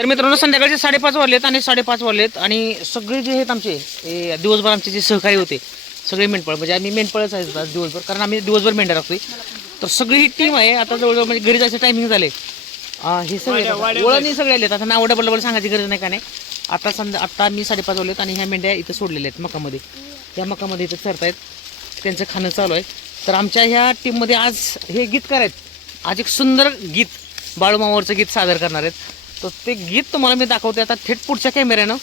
तर मित्रांनो संध्याकाळचे साडेपाच वाजलेत आणि साडेपाच वाजलेत आणि सगळे जे आहेत आमचे हे दिवसभर आमचे जे सहकारी होते सगळे मेंढपाळ म्हणजे आम्ही मेंढपाळच आहेत आज दिवसभर कारण आम्ही दिवसभर मेंढ्या राखतोय. तर सगळी ही टीम आहे आता जवळजवळ म्हणजे घरी जायचं टायमिंग झाले. हे सगळे ओळखणी सगळे आलेत. आता नाव डबल डबल सांगायची गरज नाही का नाही? आता संध्या आता मी साडेपाच वाजलेत आणि ह्या मेंढ्या इथं सोडलेल्या आहेत मकामध्ये. त्या मकामध्ये इथं चरतायत. त्यांचं खाणं चालू आहे. तर आमच्या ह्या टीममध्ये आज हे गीतकार आहेत. आज एक सुंदर गीत बाळूमामावरचं गीत सादर करणार आहेत. तर ते गीत तुम्हाला मी दाखवते. आता थेट पुढच्या कॅमेऱ्यानं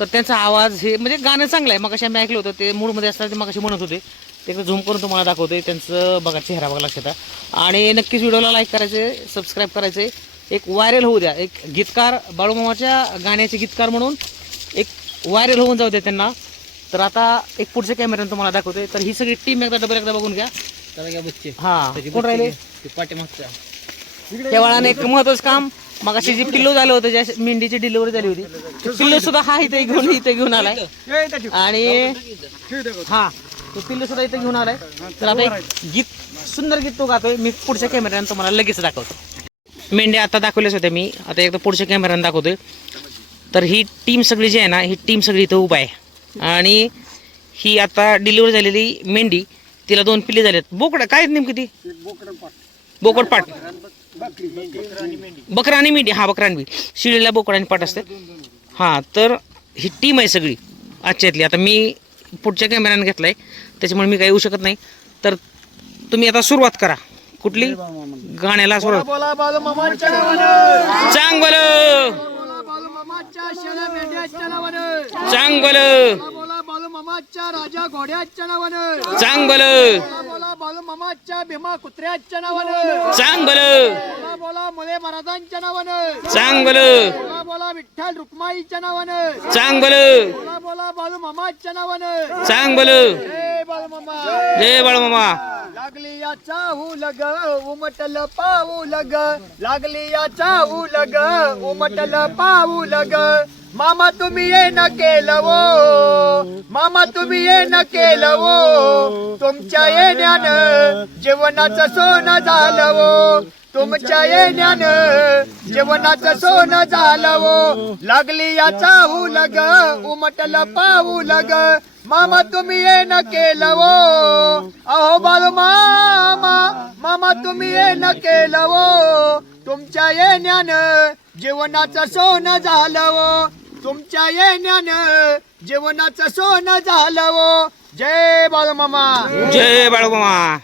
तर त्यांचा आवाज हे म्हणजे गाणं चांगलं आहे मग आम्ही ऐकलं होतं ते मूडमध्ये असताना ते मगाशी म्हणत होते. ते झूम करून तुम्हाला दाखवते. त्यांचं बघा चेहरा बघा लक्षात. आणि नक्कीच व्हिडिओला लाईक करायचे सबस्क्राईब करायचे एक व्हायरल होऊ द्या. एक गीतकार बाळूमामाच्या गाण्याचे गीतकार म्हणून एक व्हायरल होऊन जाऊ द्या त्यांना. तर आता एक पुढच्या कॅमेऱ्यानं तुम्हाला दाखवते. तर ही सगळी टीम एकदा डबल एकदा बघून घ्या. हा. कोण राहिले? ते पाठीमागचा. वेळाने एक महत्वाचं काम मग अशी जी पिल्लू झालं होतं ज्या मेंढीची डिलिव्हरी झाली होती पिल्लू सुद्धा हा इथे घेऊन इथे घेऊन आलाय. आणि हा तो पिल्लू सुद्धा इथे घेऊन आलाय. तर आता एक गीत सुंदर गीत तो गातोय. मी पुढच्या कॅमेऱ्यानं तुम्हाला लगेच दाखवतो. मेंढ्या आता दाखवल्याच होत्या मी. आता एकदा पुढच्या कॅमेऱ्यानं दाखवतोय. तर ही टीम सगळी जी आहे ना ही टीम सगळी इथं उभा आहे. आणि ही आता डिलिव्हरी झालेली मेंढी तिला दोन पिल्ले झालेत. बोकड काय नेमकी ती? बोकड पाट. बकरा आणि मेंढी हा बकरा आणि मेंढी शिळीला बोकड आणि पाट असते. हा तर ही टीम आहे सगळी. आजच्यातली. आता मी पुढच्या कॅमेऱ्याने घेतलाय. त्याच्यामुळे मी काही येऊ शकत नाही. तर तुम्ही आता सुरुवात करा. कुठली? गाण्याला सुरुवात. बोला बालू मामाच्या नावानं चांग बोल बोला बालू मामाच्या शेळ्या मेंढ्याच्या नावानं चांग बोल बोला बालू मामाच्या राजा घोड्याच्या नावानं चांग बोल बोला बोला बालू मामाच्या भीमा कुत्र्याच्या नावानं. चांग बोल बोला बोला मुले महाराजांच्या नावानं. चांग बोल बोला बोला विठ्ठल रुक्माईच्या नावानं. चांग बोल बोला बोला बालू मामाच्या नावानं. चांग बोल ए बालू मामा जय बाळमामा लागली या चाहू लग उमटल पाऊ लग लागली या चाहू लग उमटल पाऊ लग मामा तुम्ही ये न केलं वो मामा तुम्ही ये न केलं वो तुमच्या येण्यानं जीवनाचं सोनं झालं वो तुमच्या येण्यानं जीवनाचं सोनं झालं वो लागली या चाहू लग उमटल पाऊ लग मामा तुम्ही ये न केलं वो अहो बाल मामा मामा तुम्ही ये न केलं वो तुमच्या येण्यानं जीवनाचं सोनं झालं वो तुमच्या येण्यानं जीवनाचं सोनं झालं वो जय बालू मामा जय बाळमामा.